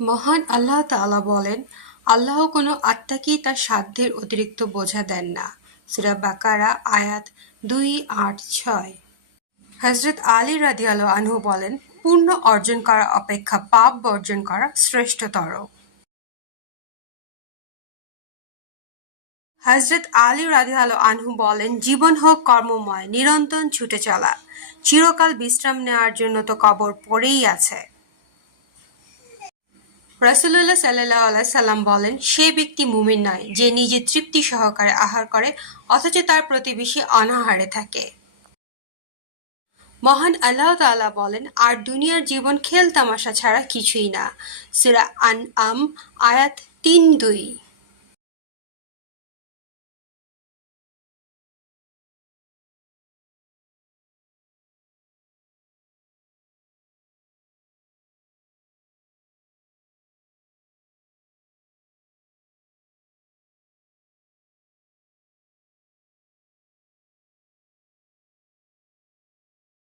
মহান আল্লাহ তাআলা বলেন, আল্লাহ কোন আত্মাকেই তার সাধ্যের অতিরিক্ত বোঝা দেন না। সূরা বাকারা আয়াত দুই আট ছয় হযরত আলী রাদিয়াল্লাহু আনহু বলেন, পূর্ণ অর্জন করা অপেক্ষা পাপ বর্জন করা শ্রেষ্ঠতর। হযরত আলী রাদিয়াল্লাহু আনহু বলেন, জীবন হোক কর্মময়, নিরন্তর ছুটে চলা। চিরকাল বিশ্রাম নেওয়ার জন্য তো কবর পড়েই আছে। রাসূলুল্লাহ সাল্লাহ আল্লাহ সাল্লাম বলেন, সে ব্যক্তি মুমিন নয় যে নিজে তৃপ্তি সহকারে আহার করে অথচ তার প্রতিবেশী অনাহারে থাকে। মহান আল্লাহ তালা বলেন, আর দুনিয়ার জীবন খেল তামাশা ছাড়া কিছুই না। সিরা আন আম আয়াত তিন দুই